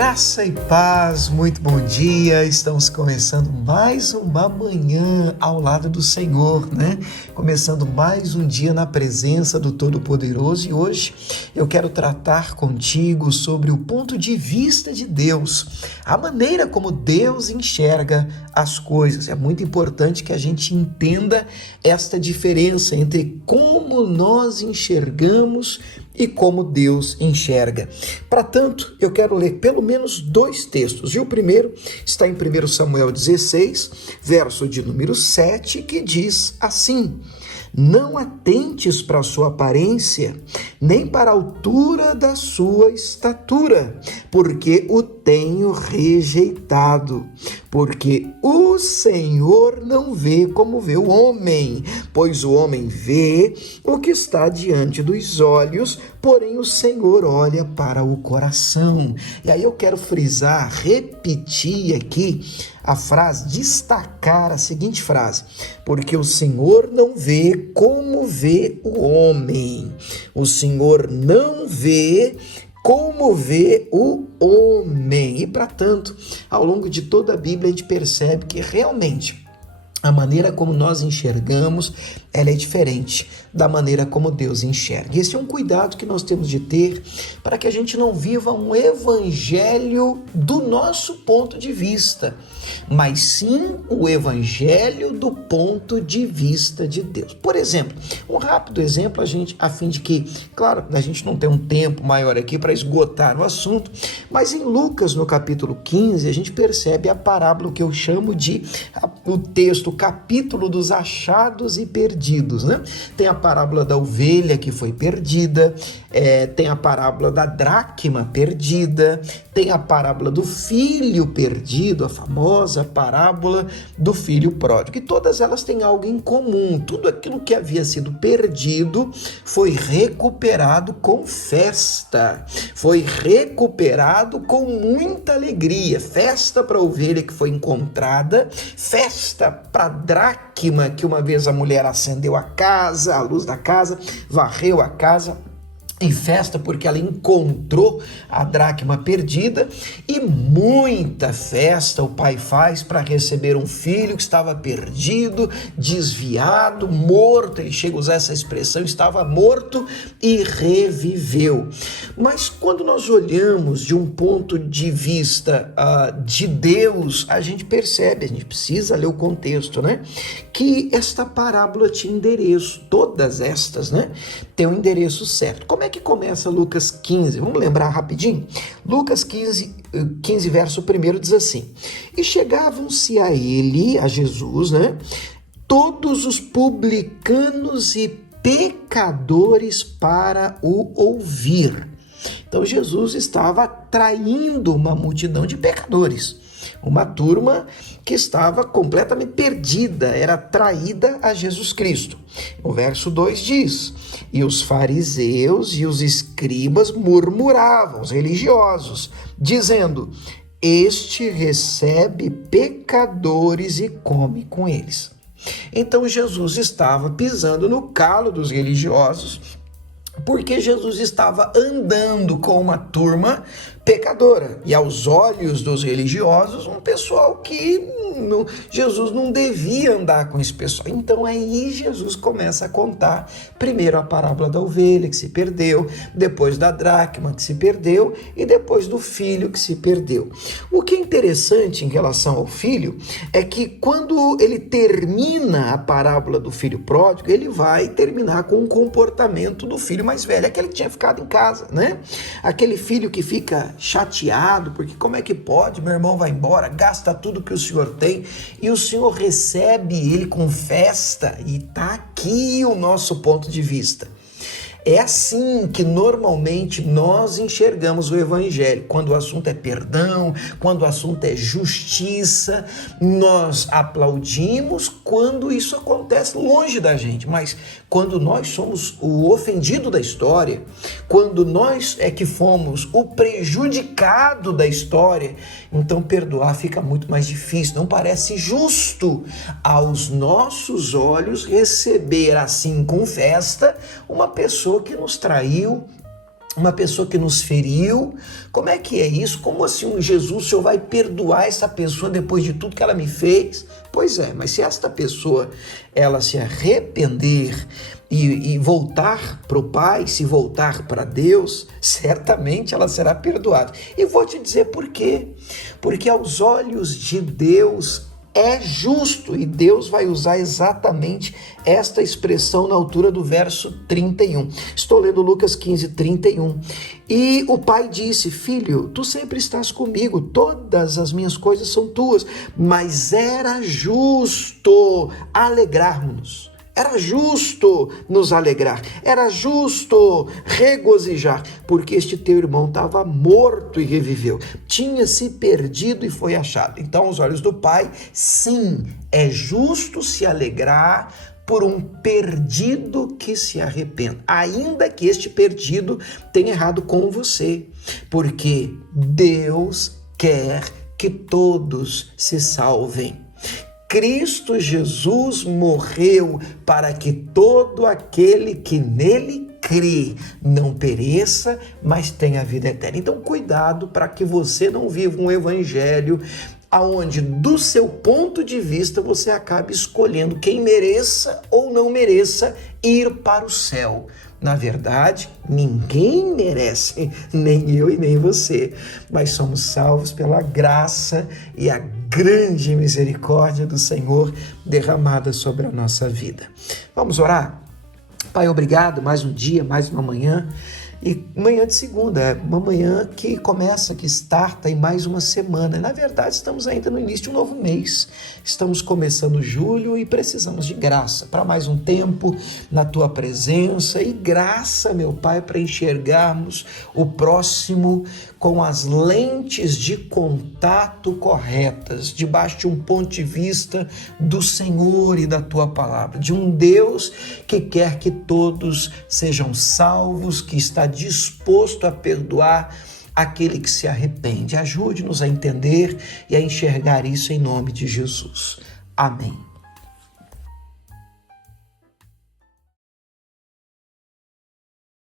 Graça e paz, muito bom dia. Estamos começando mais uma manhã ao lado do Senhor, né? Começando mais um dia na presença do Todo-Poderoso, e hoje eu quero tratar contigo sobre o ponto de vista de Deus, a maneira como Deus enxerga as coisas. É muito importante que a gente entenda esta diferença entre como nós enxergamos e como Deus enxerga. Para tanto, eu quero ler pelo menos dois textos. E o primeiro está em 1 Samuel 16, verso de número 7, que diz assim: não atentes para a sua aparência, nem para a altura da sua estatura, porque o tenho rejeitado. Porque o Senhor não vê como vê o homem, pois o homem vê o que está diante dos olhos, porém o Senhor olha para o coração. E aí eu quero frisar, repetir aqui a frase, destacar a seguinte frase: porque o Senhor não vê como vê o homem. O Senhor não vê como vê o homem. E, para tanto, ao longo de toda a Bíblia, a gente percebe que realmente a maneira como nós enxergamos, ela é diferente da maneira como Deus enxerga. Esse é um cuidado que nós temos de ter para que a gente não viva um evangelho do nosso ponto de vista, mas sim o evangelho do ponto de vista de Deus. Por exemplo, um rápido exemplo, a fim de que, claro, a gente não tem um tempo maior aqui para esgotar o assunto, mas em Lucas, no capítulo 15, a gente percebe a parábola que eu chamo de o texto, o capítulo dos achados e perdidos, né? Tem a parábola da ovelha que foi perdida, tem a parábola da dracma perdida, tem a parábola do filho perdido, a famosa parábola do filho pródigo. E todas elas têm algo em comum. Tudo aquilo que havia sido perdido foi recuperado com festa, foi recuperado com muita alegria. Festa para a ovelha que foi encontrada, festa para a dracma que uma vez a mulher acendeu a casa, a luz da casa, varreu a casa, em festa porque ela encontrou a dracma perdida, e muita festa o pai faz para receber um filho que estava perdido, desviado, morto. Ele chega a usar essa expressão: estava morto e reviveu. Mas quando nós olhamos de um ponto de vista de Deus, a gente percebe, a gente precisa ler o contexto, né? Que esta parábola tinha endereço, todas estas, né? Tem um endereço certo. Como é que começa Lucas 15? Vamos lembrar rapidinho? Lucas 15, verso 1 diz assim: e chegavam-se a ele, a Jesus, né? Todos os publicanos e pecadores para o ouvir. Então Jesus estava atraindo uma multidão de pecadores, uma turma que estava completamente perdida, era traída a Jesus Cristo. O verso 2 diz: e os fariseus e os escribas murmuravam, os religiosos, dizendo: este recebe pecadores e come com eles. Então Jesus estava pisando no calo dos religiosos, porque Jesus estava andando com uma turma pecadora, e aos olhos dos religiosos, um pessoal que Jesus não devia andar com esse pessoal. Então aí Jesus começa a contar primeiro a parábola da ovelha que se perdeu, depois da dracma que se perdeu e depois do filho que se perdeu. O que é interessante em relação ao filho é que quando ele termina a parábola do filho pródigo, ele vai terminar com o comportamento do filho mais velho, aquele que tinha ficado em casa, né? Aquele filho que fica chateado, porque como é que pode? Meu irmão vai embora, gasta tudo que o senhor tem, e o Senhor recebe ele com festa. E está aqui o nosso ponto de vista. É assim que normalmente nós enxergamos o evangelho. Quando o assunto é perdão, quando o assunto é justiça, nós aplaudimos quando isso acontece longe da gente. Mas quando nós somos o ofendido da história, quando nós é que fomos o prejudicado da história, então perdoar fica muito mais difícil. Não parece justo aos nossos olhos receber assim com festa uma pessoa que nos traiu, uma pessoa que nos feriu. Como é que é isso? Como assim um Jesus, o Senhor vai perdoar essa pessoa depois de tudo que ela me fez? Pois é, mas se esta pessoa, ela se arrepender e voltar para o Pai, se voltar para Deus, certamente ela será perdoada. E vou te dizer por quê. Porque aos olhos de Deus é justo, e Deus vai usar exatamente esta expressão na altura do verso 31. Estou lendo Lucas 15, 31. E o pai disse: filho, tu sempre estás comigo, todas as minhas coisas são tuas, mas era justo alegrarmos-nos. Era justo nos alegrar, era justo regozijar, porque este teu irmão estava morto e reviveu, tinha se perdido e foi achado. Então, aos olhos do Pai, sim, é justo se alegrar por um perdido que se arrependa, ainda que este perdido tenha errado com você, porque Deus quer que todos se salvem. Cristo Jesus morreu para que todo aquele que nele crê não pereça, mas tenha vida eterna. Então, cuidado para que você não viva um evangelho aonde, do seu ponto de vista, você acabe escolhendo quem mereça ou não mereça ir para o céu. Na verdade, ninguém merece, nem eu e nem você, mas somos salvos pela graça e a grande misericórdia do Senhor derramada sobre a nossa vida. Vamos orar? Pai, obrigado, mais um dia, mais uma manhã. E manhã de segunda, é uma manhã que começa, que starta em mais uma semana. Na verdade, estamos ainda no início de um novo mês. Estamos começando julho e precisamos de graça para mais um tempo na Tua presença. E graça, meu Pai, para enxergarmos o próximo com as lentes de contato corretas, debaixo de um ponto de vista do Senhor e da Tua palavra, de um Deus que quer que todos sejam salvos, que está disposto a perdoar aquele que se arrepende. Ajude-nos a entender e a enxergar isso em nome de Jesus. Amém.